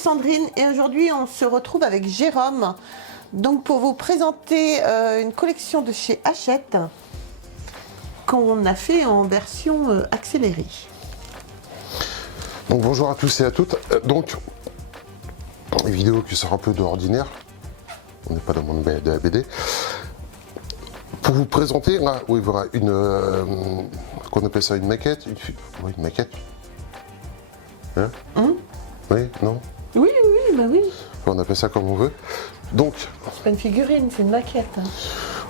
Sandrine et aujourd'hui on se retrouve avec Jérôme donc pour vous présenter une collection de chez Hachette qu'on a fait en version accélérée. Donc bonjour à tous et à toutes. Donc une vidéo qui sort un peu de l'ordinaire. On n'est pas dans le monde de la BD. Pour vous présenter, là, oui, voilà, qu'on appelle ça une maquette. Oui, une maquette. Hein? Oui, non? Oui, bah oui. On appelle ça comme on veut. Donc. C'est pas une figurine, c'est une maquette.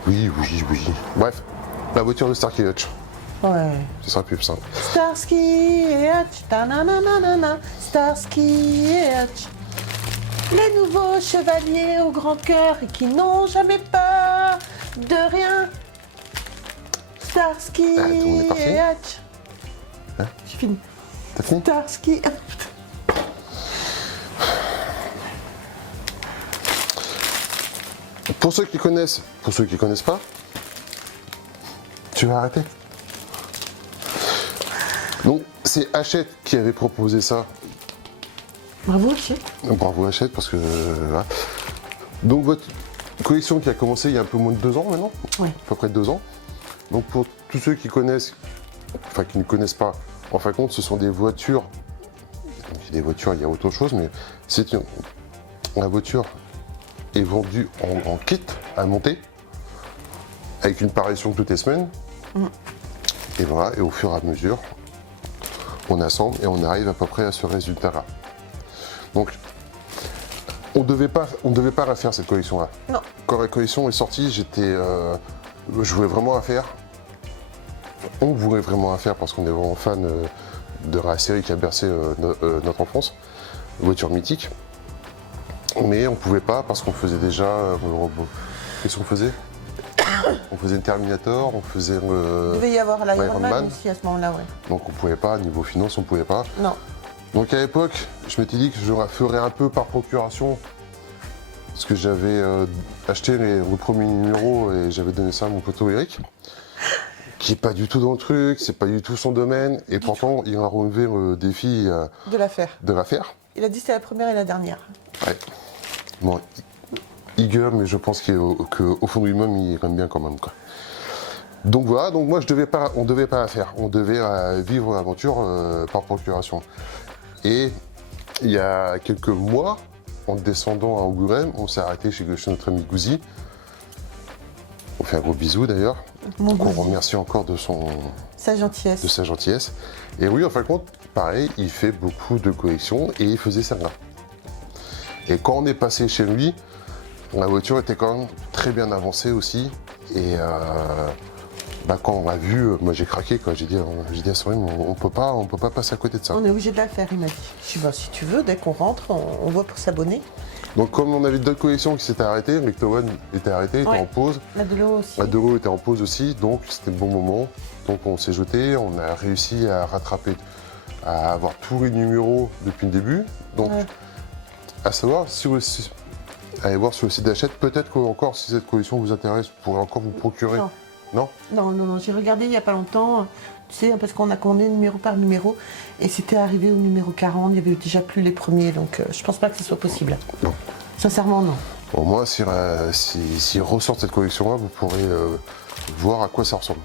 Oui. Bref, la voiture de Starsky et Hutch. Ouais. Ce sera plus simple. Starsky et Hutch, ta-na-na-na-na-na, Starsky et Hutch. Les nouveaux chevaliers au grand cœur et qui n'ont jamais peur de rien. Starsky tout le monde est parti. et Hutch. Hein? J'ai fini. T'as fini? Starsky. Pour ceux qui connaissent pas, tu vas arrêter. Donc c'est Hachette qui avait proposé ça. Bravo Hachette. Bravo Hachette parce que voilà. Donc votre collection qui a commencé il y a un peu moins de 2 ans maintenant, Ouais. à peu près 2 ans. Donc pour tous ceux qui connaissent, enfin qui ne connaissent pas, en fin de compte ce sont des voitures. Donc, des voitures, il y a autre chose, mais la voiture est vendue en kit à monter, avec une parution toutes les semaines. Et voilà, et au fur et à mesure, on assemble et on arrive à peu près à ce résultat-là. Donc, on devait pas refaire cette collection-là. Non. Quand la collection est sortie, je voulais vraiment la faire. On voulait vraiment la faire parce qu'on est vraiment fan de la série qui a bercé notre enfance, voiture mythique. Mais on pouvait pas parce qu'on faisait déjà. Qu'est-ce qu'on faisait? On faisait une Terminator, on faisait. Il devait y avoir l'Iron Man Man aussi à ce moment-là, ouais. Donc on pouvait pas, niveau finance, on pouvait pas. Non. Donc à l'époque, je m'étais dit que je la ferais un peu par procuration. Parce que j'avais acheté le premier numéro et j'avais donné ça à mon poteau Eric. Qui est pas du tout dans le truc, c'est pas du tout son domaine. Et pourtant, il a relevé le défi De la faire. de la faire. Il a dit c'est la première et la dernière. Ouais. Bon, il gueule, mais je pense qu'au fond de lui-même, il aime bien quand même, quoi. Donc voilà, donc moi, on devait pas la faire. On devait vivre l'aventure par procuration. Et il y a quelques mois, en descendant à Angoulême, on s'est arrêté chez notre ami Gouzi. On fait un gros bisou d'ailleurs. Mon Qu'on Gouzi. remercie encore de Sa gentillesse. sa gentillesse. Et oui, en fin de compte, pareil, il fait beaucoup de collections et il faisait celle-là. Et quand on est passé chez lui, la voiture était quand même très bien avancée aussi. Et quand on l'a vu, moi j'ai craqué, quoi. J'ai dit à Sandrine, on peut pas passer à côté de ça. On est obligé de la faire, il m'a dit. Je dis, bah, si tu veux, dès qu'on rentre, on voit pour s'abonner. Donc comme on avait d'autres collections qui s'étaient arrêtées, McTowen était arrêté, était Ouais. en pause. La de l'eau aussi. La Delo était en pause aussi, donc c'était le bon moment. Donc on s'est jeté, on a réussi à rattraper, à avoir tous les numéros depuis le début. Donc Ouais. à savoir, allez voir sur le site d'Hachette, peut-être que encore si cette collection vous intéresse, vous pourrez encore vous procurer. Non. Non? Non, j'ai regardé il n'y a pas longtemps, tu sais, parce qu'on a commandé numéro par numéro, et c'était arrivé au numéro 40, il n'y avait déjà plus les premiers, donc je pense pas que ce soit possible. Non. Sincèrement, non. Au moins, s'ils ressortent cette collection-là, vous pourrez voir à quoi ça ressemble.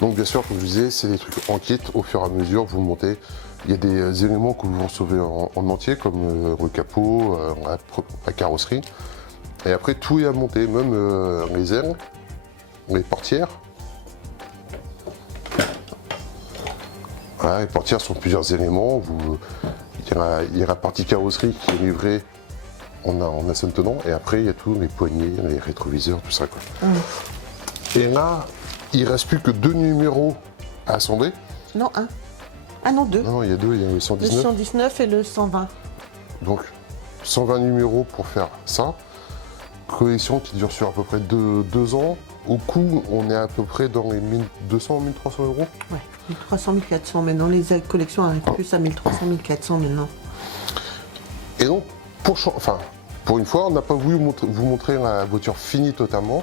Donc bien sûr, comme je disais, c'est des trucs en kit, au fur et à mesure, vous montez. Il y a des éléments que vous recevez en entier, comme le capot, la carrosserie. Et après, tout est à monter, même les ailes, les portières. Voilà, les portières sont plusieurs éléments. Il y a la partie carrosserie qui est livrée en assemblage, et après il y a tous les poignées, les rétroviseurs, tout ça, quoi. Et là, il reste plus que 2 numéros à assembler. Non, un. Ah non, deux. Non, il y a 2, il y a le Le 119. 119 et le 120. Donc 120 numéros pour faire ça. Collection qui dure sur à peu près 2 ans. Au coût, on est à peu près dans les 1200, 1300 euros. Ouais, 1300, 1400 maintenant. Les collections arrivent plus à 1300, 1400 maintenant. Et donc, pour une fois, on n'a pas voulu vous montrer la voiture finie totalement,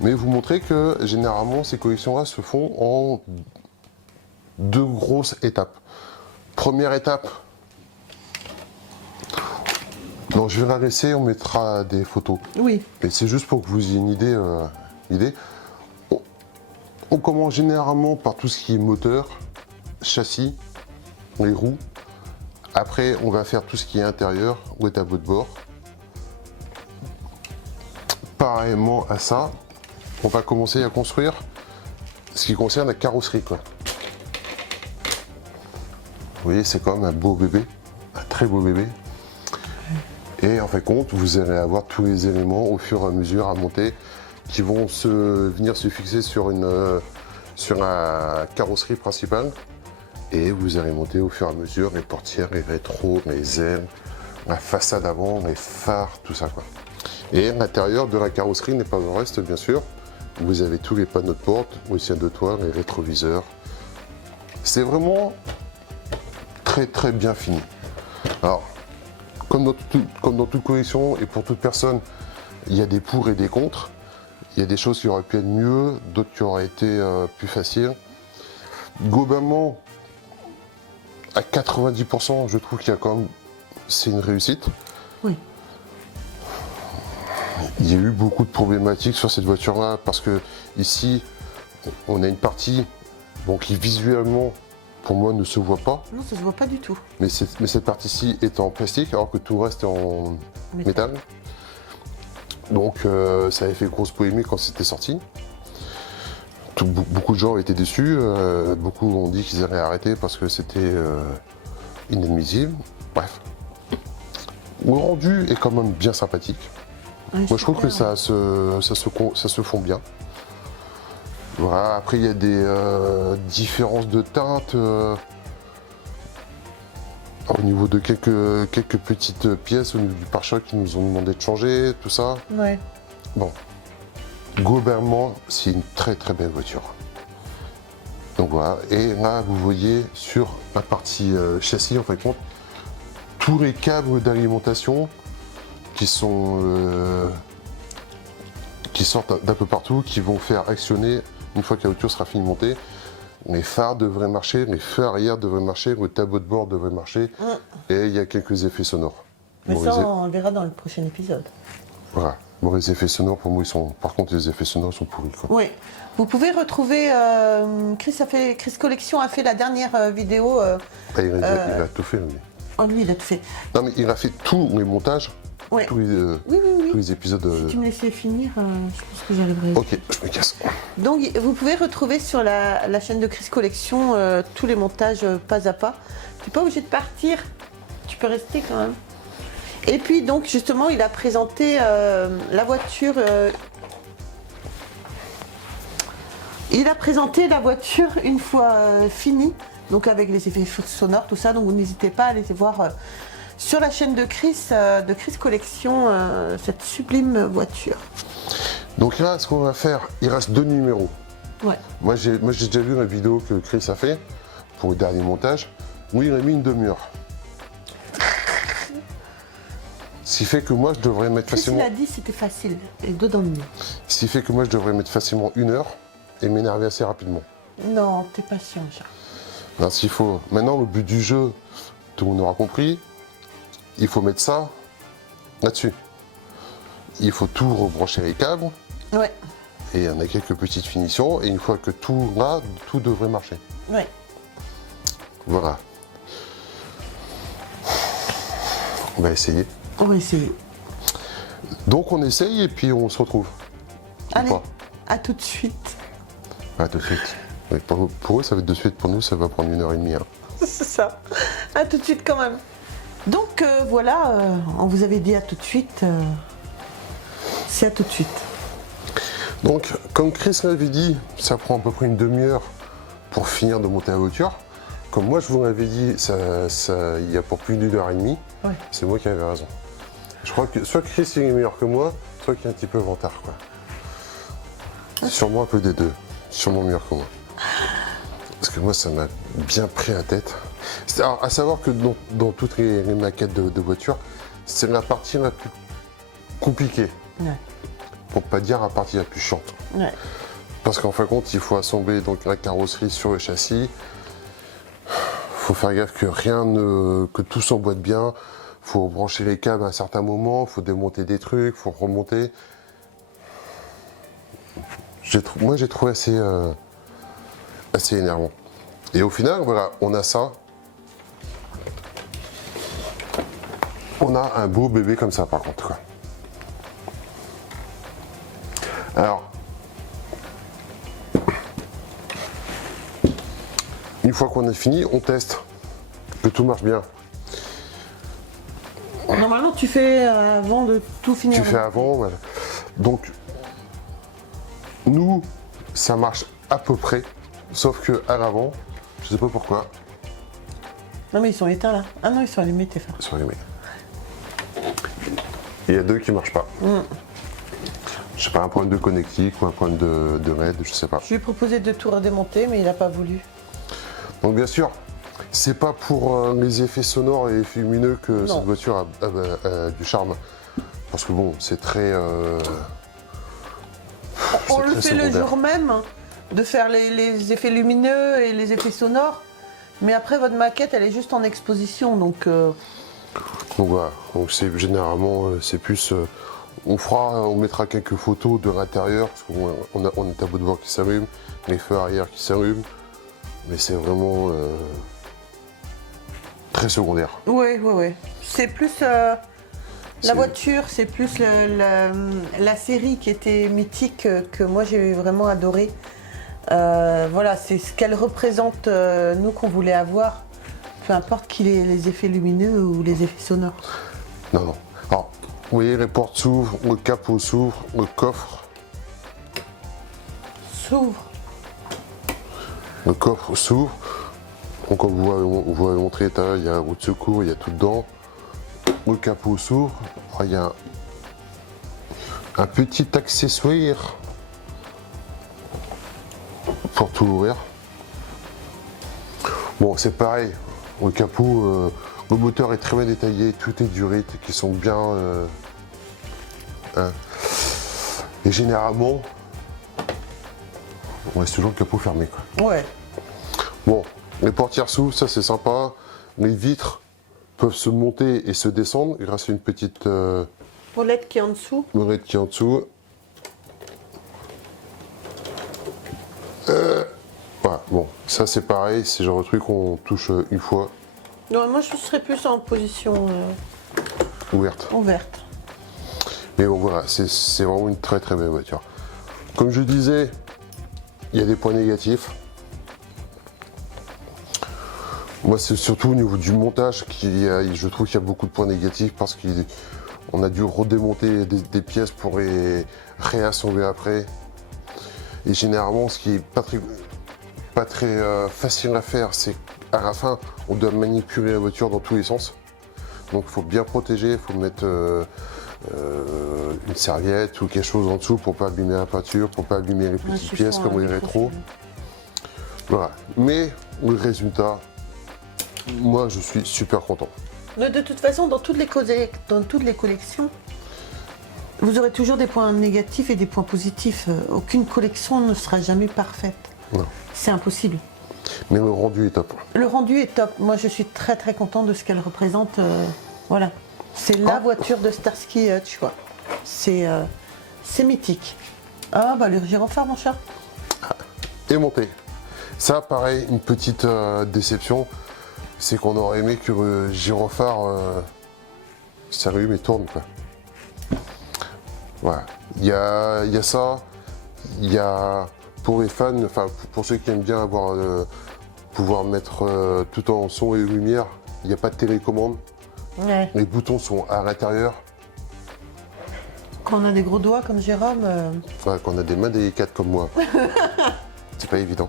mais vous montrer que généralement ces collections-là se font en 2 grosses étapes. Première étape, Non, je vais la laisser, on mettra des photos. Oui. Et c'est juste pour que vous ayez une idée. On commence généralement par tout ce qui est moteur, châssis, les roues. Après, on va faire tout ce qui est intérieur ou tableau de bord. Pareillement à ça, on va commencer à construire ce qui concerne la carrosserie, quoi. Vous voyez, c'est quand même un beau bébé, un très beau bébé. Et en fin de compte, vous allez avoir tous les éléments au fur et à mesure à monter qui vont venir se fixer sur la carrosserie principale. Et vous allez monter au fur et à mesure les portières, les rétros, les ailes, la façade avant, les phares, tout ça, quoi. Et l'intérieur de la carrosserie n'est pas en reste, bien sûr. Vous avez tous les panneaux de porte, aussi de toit, les rétroviseurs. C'est vraiment très très bien fini. Alors, comme dans toute collection et pour toute personne, il y a des pour et des contre. Il y a des choses qui auraient pu être mieux, d'autres qui auraient été plus faciles. Globalement, à 90%, je trouve qu'il y a quand même, c'est une réussite. Oui. Il y a eu beaucoup de problématiques sur cette voiture-là parce que ici, on a une partie qui visuellement, pour moi, ne se voit pas. Non, ça se voit pas du tout. Mais cette partie-ci est en plastique alors que tout reste en métal. Donc ça avait fait grosse polémique quand c'était sorti. Beaucoup de gens étaient déçus, beaucoup ont dit qu'ils allaient arrêter parce que c'était inadmissible. Bref. Le rendu est quand même bien sympathique. Ouais, moi je trouve que ça se fond bien. Voilà. Après il y a des différences de teintes au niveau de quelques petites pièces au niveau du pare-choc qui nous ont demandé de changer, tout ça. Ouais. Bon. Globalement, c'est une très très belle voiture. Donc voilà, et là vous voyez sur la partie châssis, en fin de compte, tous les câbles d'alimentation qui sortent d'un peu partout, qui vont faire actionner, une fois que la voiture sera finie de monter, les phares devraient marcher, les feux arrière devraient marcher, le tableau de bord devrait marcher, et il y a quelques effets sonores. Mais ça, on le verra dans le prochain épisode. Voilà. Bon, les effets sonores, pour moi, par contre, les effets sonores sont pourris, quoi. Oui. Vous pouvez retrouver... Chris Collection a fait la dernière vidéo... Il a tout fait, lui. Oh, lui, il a tout fait. Non, mais il a fait tous les montages, Ouais. tous les épisodes. Si tu me laissais finir, je pense que j'arriverai. Ok, je me casse. Donc, vous pouvez retrouver sur la chaîne de Chris Collection tous les montages pas à pas. Tu n'es pas obligé de partir. Tu peux rester quand même. Et puis donc justement il a présenté la voiture. Il a présenté la voiture une fois finie, donc avec les effets sonores, tout ça. Donc vous n'hésitez pas à aller voir sur la chaîne de Chris Collection cette sublime voiture. Donc là, ce qu'on va faire, il reste 2 numéros. Ouais. Moi j'ai déjà vu la vidéo que Chris a fait pour le dernier montage. Lui, il a mis une demi-heure. Ce qui fait que moi, je devrais mettre facilement... Il a dit c'était facile, et dedans de nous. Ce qui fait que moi, je devrais mettre facilement 1 heure et m'énerver assez rapidement. Non, t'es patient, Charles. Non, s'il faut... Maintenant, le but du jeu, tout le monde aura compris, il faut mettre ça là-dessus. Il faut tout rebrancher les câbles. Ouais. Et on a quelques petites finitions, et une fois que tout là, tout devrait marcher. Ouais. Voilà. On va essayer. On va essayer. Donc on essaye et puis on se retrouve. Allez, à tout de suite. À tout de suite. Oui, pour eux, ça va être de suite. Pour nous, ça va prendre 1h30. Hein. C'est ça. À tout de suite quand même. Donc voilà, on vous avait dit à tout de suite. C'est à tout de suite. Donc, comme Chris l'avait dit, ça prend à peu près une demi-heure pour finir de monter la voiture. Comme moi, je vous l'avais dit, il y a pour plus d'1h30. Ouais. C'est moi qui avais raison. Je crois que soit Chris est meilleur que moi, soit qu'il est un petit peu en retard, quoi. Sûrement un peu des deux. Sûrement meilleur que moi. Parce que moi, ça m'a bien pris la tête. Alors, à savoir que dans toutes les maquettes de voitures, c'est la partie la plus compliquée. Ouais. Pour pas dire la partie la plus chiante. Ouais. Parce qu'en fin de compte, il faut assembler donc la carrosserie sur le châssis. Faut faire gaffe que que tout s'emboîte bien. faut brancher les câbles à un certain moment, faut démonter des trucs, faut remonter. Moi j'ai trouvé assez énervant. Et au final, voilà, on a ça. On a un beau bébé comme ça par contre, quoi. Alors, une fois qu'on a fini, on teste que tout marche bien. Normalement, tu fais avant de tout finir. Tu fais avant, voilà. Donc, nous, ça marche à peu près, sauf que à l'avant, je sais pas pourquoi, Non, mais ils sont éteints là. Ah non, ils sont allumés, tes phares. ils sont allumés. Il y a deux qui marchent pas. Je sais pas, un problème de connectique ou un problème de LED, je sais pas. Je lui ai proposé de tout redémonter, mais il n'a pas voulu. Donc bien sûr, c'est pas pour les effets sonores et effets lumineux que Non. cette voiture a du charme. Parce que bon, c'est très... On c'est le très fait le secondaire. jour même, hein, de faire les effets lumineux et les effets sonores. Mais après, votre maquette, elle est juste en exposition, donc... Donc voilà, donc c'est généralement, c'est plus... on mettra quelques photos de l'intérieur, parce qu'on a un tableau de bord qui s'allume, les feux arrière qui s'allument, mais c'est vraiment très secondaire. Oui, oui, oui. C'est plus la voiture, c'est plus la série qui était mythique que moi j'ai vraiment adoré. Voilà, c'est ce qu'elle représente, nous, qu'on voulait avoir, peu importe qu'il ait les effets lumineux ou les effets sonores. Non, non. Alors, vous voyez, les portes s'ouvrent, le capot s'ouvre, le coffre S'ouvre. s'ouvre. Donc comme on voit montrer, il y a la roue de secours, il y a tout dedans. Le capot s'ouvre. Il y a un petit accessoire pour tout ouvrir. Bon, c'est pareil. Le capot, le moteur est très bien détaillé, tout est duré, qui sont bien. Hein. Et généralement, on laisse toujours le capot fermé, quoi. Ouais. Bon, les portières s'ouvrent, ça c'est sympa. Les vitres peuvent se monter et se descendre grâce à une petite Molette qui est en dessous. molette qui est en dessous. Voilà, bon, ça c'est pareil, c'est le genre de truc qu'on touche une fois, Non, moi je serais plus en position ouverte. ouverte. Mais bon voilà, c'est vraiment une très très belle voiture. Comme je disais, il y a des points négatifs. Moi c'est surtout au niveau du montage je trouve qu'il y a beaucoup de points négatifs parce qu'on a dû redémonter des pièces pour les réassembler après. Et généralement ce qui est pas très facile à faire, c'est qu'à la fin on doit manipuler la voiture dans tous les sens. Donc il faut bien protéger, il faut mettre une serviette ou quelque chose en dessous pour pas abîmer la peinture, pour pas abîmer les petites pièces comme les rétros. Voilà. Mais le résultat, moi je suis super content. Mais de toute façon, dans toutes les collections, vous aurez toujours des points négatifs et des points positifs. Aucune collection ne sera jamais parfaite. Non. C'est impossible. Mais le rendu est top. Le rendu est top. Moi, je suis très très contente de ce qu'elle représente. Voilà. C'est la voiture de Starsky Hutch, quoi. C'est mythique. Ah, bah le gyrophare, mon chat. Et monté. Ça, pareil, une petite déception, c'est qu'on aurait aimé que le gyrophare s'allume et tourne, quoi. Voilà. Il y a ça. Il y a, pour les fans, enfin pour ceux qui aiment bien pouvoir mettre tout en son et lumière, il n'y a pas de télécommande. Ouais. Les boutons sont à l'intérieur. Quand on a des gros doigts comme Jérôme, Enfin, quand on a des mains délicates comme moi, c'est pas évident.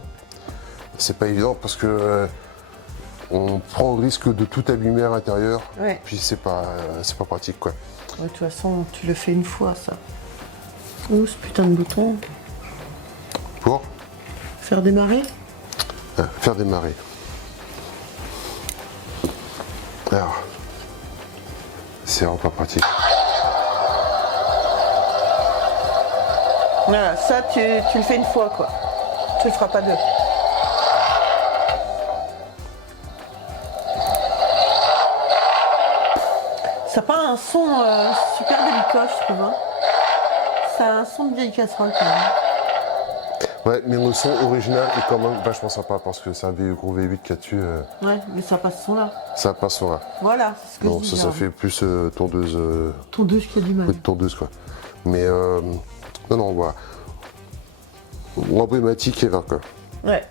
C'est pas évident parce que on prend le risque de tout abîmer à l'intérieur. Ouais. Puis c'est pas pratique, quoi. de toute façon, tu le fais une fois, ça. Où ce putain de bouton? Pour Faire démarrer? faire démarrer. Alors, c'est vraiment pas pratique. Voilà, ça, tu le fais une fois, quoi. Tu le feras pas deux. un son super délicat, je trouve. Hein. C'est un son de vieille casserole quand même. Ouais, mais le son original est quand même vachement sympa parce que c'est un gros V8 qu'il y a dessus. Ouais, mais ça passe ce son-là. Ça passe son là. Voilà, c'est ce que Non, je dis. ça fait plus tondeuse. Tondeuse qui a du mal. Tondeuse quoi. Mais non, voilà. Emblématique et là quoi. Ouais.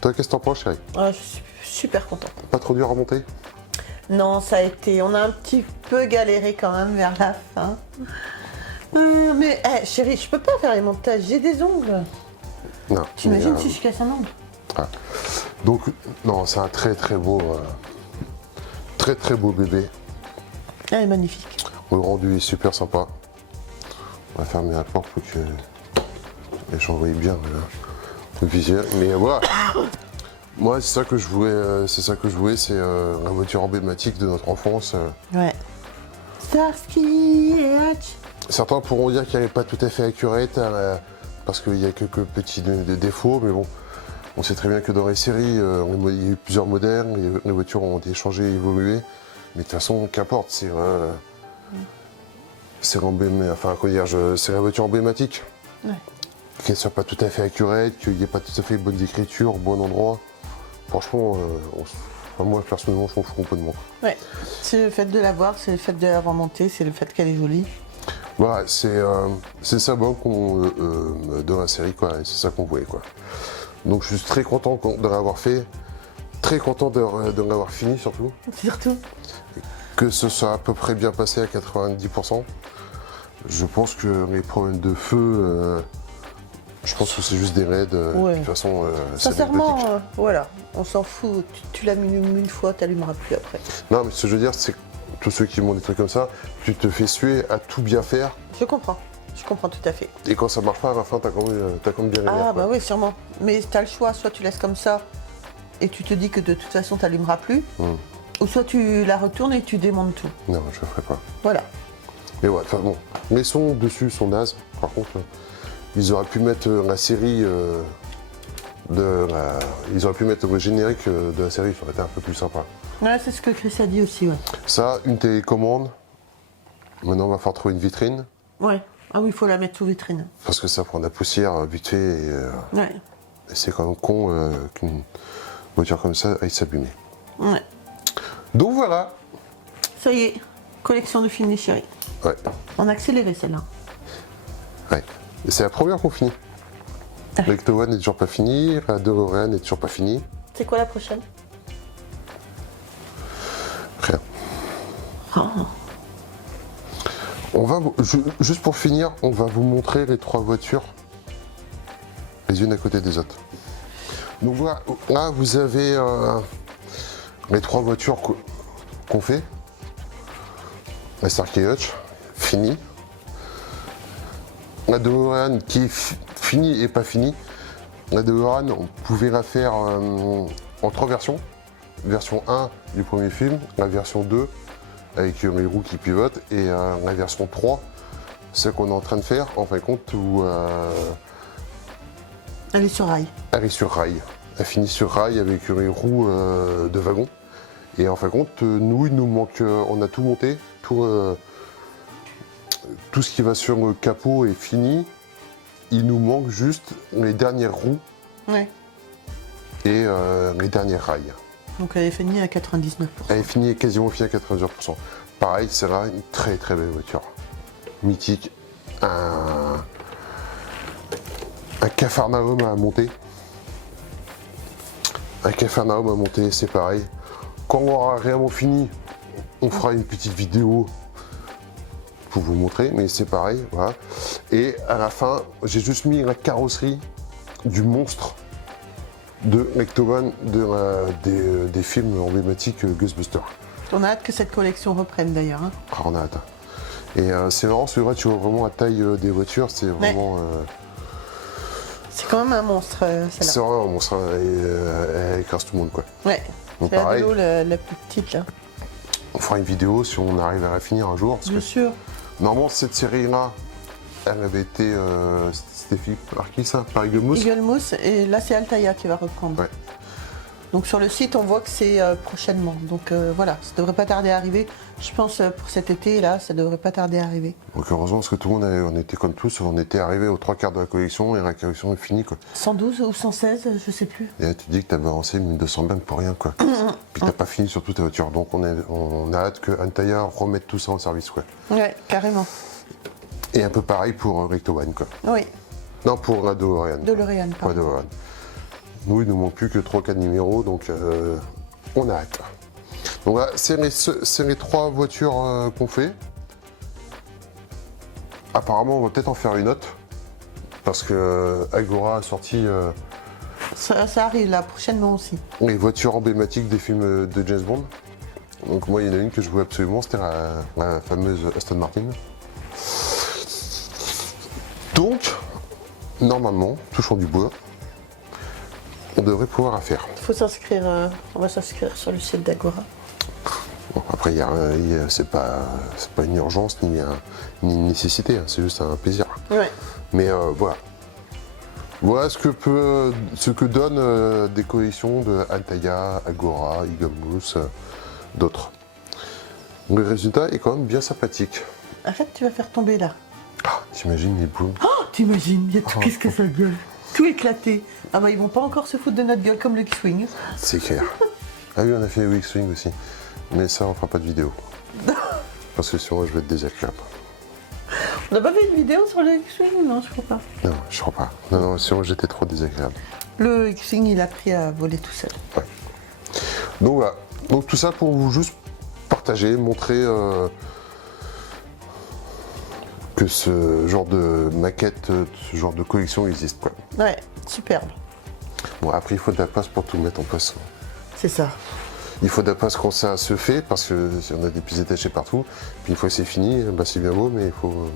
Toi, qu'est-ce que t'en penses, chérie? Ouais, je suis super contente. Pas trop dur à monter? Non, ça a été. On a un petit peu galéré quand même vers la fin. Mais chérie, je peux pas faire les montages, j'ai des ongles. Non. T'imagines mais, si je casse un ongle? ah. Donc, non, c'est un très beau bébé. Elle est magnifique. Le rendu est super sympa. On va fermer la porte pour que les gens voient bien le visuel. Mais voilà. Moi, c'est ça que je voulais. C'est la voiture emblématique de notre enfance. Ouais. Starsky et Hutch. Certains pourront dire qu'elle n'est pas tout à fait accurate parce qu'il y a quelques petits défauts, mais bon, on sait très bien que dans les séries, il y a eu plusieurs modèles, les voitures ont été changées, évoluées, mais de toute façon, qu'importe, c'est la voiture emblématique. Ouais. Qu'elle ne soit pas tout à fait accurate, qu'il n'y ait pas tout à fait bonne écriture, bon endroit. Franchement, moi personnellement, je m'en fous complètement. Ouais. C'est le fait de la voir, c'est le fait de l'avoir montée, c'est le fait qu'elle est jolie. Voilà, c'est ça dans la série, quoi, et c'est ça qu'on voulait, quoi. Donc je suis très content de l'avoir fait, très content de l'avoir fini surtout. Surtout. Que ce soit à peu près bien passé à 90%. Je pense que les problèmes de feu, je pense que c'est juste des raids. Ouais. De toute façon, c'est sincèrement, anecdotique. voilà, on s'en fout. Tu l'allumes une fois, t'allumeras plus après. Non, mais ce que je veux dire, c'est que tous ceux qui m'ont des trucs comme ça, tu te fais suer à tout bien faire. Je comprends tout à fait. Et quand ça marche pas, à la fin, t'as quand même bien Ah l'air, bah quoi. oui, sûrement. Mais t'as le choix, soit tu laisses comme ça et tu te dis que de toute façon t'allumeras plus, ou soit tu la retournes et tu démontes tout. Non, je le ferai pas. Voilà. Mais ouais, enfin bon, les sons dessus sont nazes. Par contre, ils auraient pu mettre la série ils auraient pu mettre le générique de la série, ça aurait été un peu plus sympa. Ouais, c'est ce que Chris a dit aussi, ouais. Ça, une télécommande. Maintenant, on va falloir trouver une vitrine. Ouais. Ah oui, il faut la mettre sous vitrine. Parce que ça prend de la poussière vite fait Ouais. et c'est quand même con qu'une voiture comme ça aille s'abîmer. Ouais. Donc voilà. Ça y est, collection de films des chéris. Ouais. On a accéléré celle-là. Ouais. Et c'est la première qu'on finit. Ah. L'Ecto-One n'est toujours pas fini, la DeLorean n'est toujours pas finie. C'est quoi la prochaine? Rien. Oh. On va, juste pour finir, on va vous montrer les 3 voitures, les unes à côté des autres. Donc voilà, là vous avez les 3 voitures qu'on fait. La Starsky et Hutch, fini. La DeLorean qui est finie et pas finie. La DeLorean, on pouvait la faire en 3 versions. Version 1 du premier film, la version 2 avec les roues qui pivotent et la version 3, celle qu'on est en train de faire, en fin de compte, où Elle est sur rail. elle est sur rail. Elle finit sur rail avec les roues de wagon. Et en fin de compte, nous, il nous manque, on a tout monté, tout ce qui va sur le capot est fini. Il nous manque juste les dernières roues Ouais. et les derniers rails. Donc elle est finie à 99%. Elle est quasiment finie à 90%. Pareil, c'est là une très belle voiture. Mythique. Un Capharnaüm à monter. Un Capharnaüm à monter, c'est pareil. Quand on aura réellement fini, on fera une petite vidéo pour vous montrer, mais c'est pareil, voilà. Et à la fin, j'ai juste mis la carrosserie du monstre de l'Ecto-One des films emblématiques Ghostbusters. On a hâte que cette collection reprenne d'ailleurs. Hein. Ah, on a hâte. Et c'est marrant, c'est vrai, tu vois vraiment la taille des voitures, c'est vraiment... C'est quand même un monstre, celle-là. c'est vraiment un monstre, hein, et elle écrase tout le monde, quoi. Ouais. Donc, C'est la pareil. vélo, la plus petite là. On fera une vidéo si on arrive à la finir un jour. Parce Bien que sûr. normalement, cette série-là, elle avait été... c'était fait par qui, ça? Par Eagle Moose. Eagle Moose, et là c'est Altaïa qui va reprendre. Ouais. Donc sur le site, on voit que c'est prochainement. Donc voilà, ça devrait pas tarder à arriver. Je pense pour cet été, là, ça devrait pas tarder à arriver. Donc heureusement, parce que tout le monde, on était comme tous, on était arrivé aux 3/4 de la collection et la collection est finie, quoi. 112 ou 116, je sais plus. Et là, tu dis que t'as balancé 1200 balles pour rien, quoi. Puis t'as pas fini sur toute ta voiture. Donc on a hâte que Antaya remette tout ça en service, quoi. Ouais, carrément. Et un peu pareil pour Recto One, quoi. Oui, Non, pour la DeLorean. DeLorean, Pas pardon. DeLorean. Nous, il nous manque plus que 3-4 numéros, donc on a hâte. Donc voilà, c'est les 3 voitures qu'on fait. Apparemment, on va peut-être en faire une autre. Parce que Agora a sorti Ça arrive là, prochainement aussi. les voitures emblématiques des films de James Bond. Donc moi, il y en a une que je voulais absolument, c'était la fameuse Aston Martin. Donc, normalement, touchant du bois, on devrait pouvoir la faire. Il faut s'inscrire, on va s'inscrire sur le site d'Agora. Bon, après, c'est pas une urgence ni une nécessité, hein, c'est juste un plaisir. Ouais. Mais voilà. Voilà ce que donnent des collections de Antaya, Agora, Eagle Moose, d'autres. Le résultat est quand même bien sympathique. Arrête, tu vas faire tomber là. Ah, t'imagines les boules? Oh, t'imagines, il y a tout, qu'est-ce que ça gueule. Tout éclaté. Ah bah ils vont pas encore se foutre de notre gueule comme le X-Wing. C'est clair. Ah oui, on a fait le X-Wing aussi. Mais ça, on fera pas de vidéo. Parce que sinon, je vais être désagréable. On n'a pas fait une vidéo sur le X-Wing? Non, je crois pas. Non, je crois pas. Non, sinon, j'étais trop désagréable. Le X-Wing, il a pris à voler tout seul. Ouais. Donc voilà. Donc tout ça pour vous juste partager, montrer que ce genre de maquette, ce genre de collection existe, quoi. Ouais, superbe. Bon, après, il faut de la place pour tout mettre en place. C'est ça. Il faut de la place quand ça se fait, parce que si on a des pièces détachées partout, puis une fois que c'est fini, bah, c'est bien beau, mais il faut...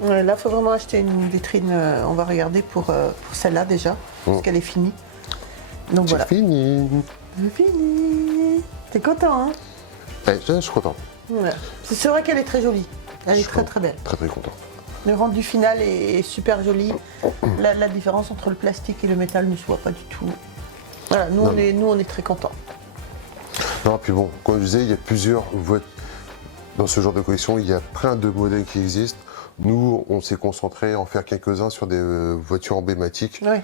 Ouais, là, il faut vraiment acheter une vitrine. On va regarder pour celle-là déjà, parce qu'elle est finie. Donc C'est voilà. fini. C'est fini. T'es content, hein? Ouais, je suis content. Ouais. C'est vrai qu'elle est très jolie. Elle Je est suis très très belle. Très très content. Le rendu final est super joli. La différence entre le plastique et le métal ne se voit pas du tout. Voilà, nous on est très contents. Non, puis bon, comme je disais, il y a plusieurs voitures. Dans ce genre de collection, il y a plein de modèles qui existent. Nous, on s'est concentré à en faire quelques-uns sur des voitures emblématiques. Oui,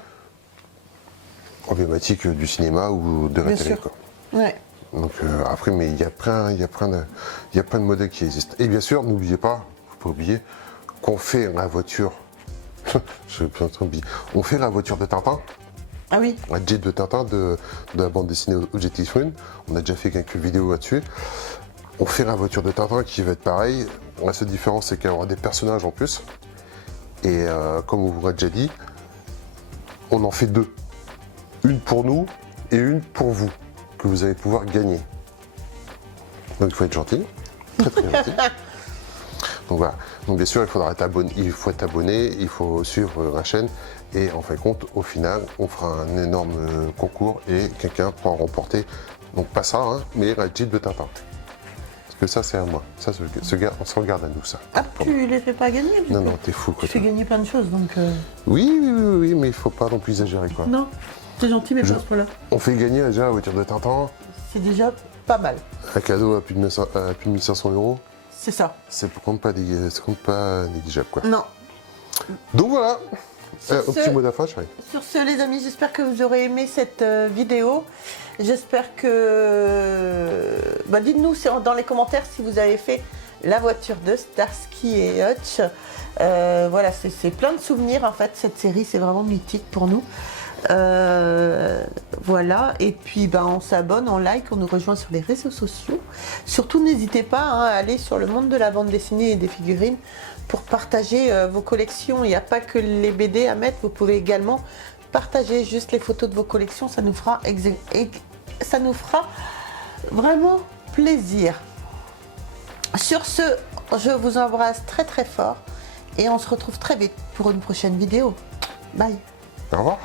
Emblématiques du cinéma ou de la bien télé, sûr. quoi. Ouais. Donc après, mais il y a plein de modèles qui existent. Et bien sûr, n'oubliez pas, faut pas oublier, qu'on fait la voiture. On fait la voiture de Tintin, Ah oui, la Jet de Tintin de la bande dessinée Objectif Twin. On a déjà fait quelques vidéos là-dessus. On fait la voiture de Tintin qui va être pareil. La seule différence, c'est qu'il y aura des personnages en plus. Et comme on vous l'a déjà dit, on en fait 2. Une pour nous et une pour vous, que vous allez pouvoir gagner. Donc il faut être gentil, très très gentil. Donc voilà. Donc bien sûr, il faut être abonné, il faut suivre la chaîne. Et en fin de compte, au final, on fera un énorme concours et quelqu'un pourra remporter, donc pas ça, hein, mais la Jeep de Tintin. Parce que ça, c'est à moi. Ça, on se regarde à nous, ça. ah, tu les fais pas gagner du Non, coup. non, t'es fou, quoi. Tu fais gagner plein de choses donc. Oui, mais il faut pas non plus exagérer, quoi. Non, c'est gentil, mais pas à ce point-là. On fait gagner déjà la voiture de Tintin, C'est déjà pas mal. un cadeau à plus de 1500 €. C'est ça. C'est compte pas négligeable, quoi. Non. Donc voilà. Sur Au ce- petit mot de la fin, chérie. Sur ce, les amis, j'espère que vous aurez aimé cette vidéo. J'espère que... Bah, dites-nous dans les commentaires si vous avez fait la voiture de Starsky et Hutch. Voilà, c'est plein de souvenirs en fait. Cette série, c'est vraiment mythique pour nous. Voilà, et puis ben, on s'abonne, on like, on nous rejoint sur les réseaux sociaux. Surtout, n'hésitez pas à aller sur le monde de la bande dessinée et des figurines pour partager vos collections. Il n'y a pas que les BD à mettre, vous pouvez également partager juste les photos de vos collections, ça nous fera vraiment plaisir. Sur ce, je vous embrasse très très fort et on se retrouve très vite pour une prochaine vidéo. Bye. Au revoir.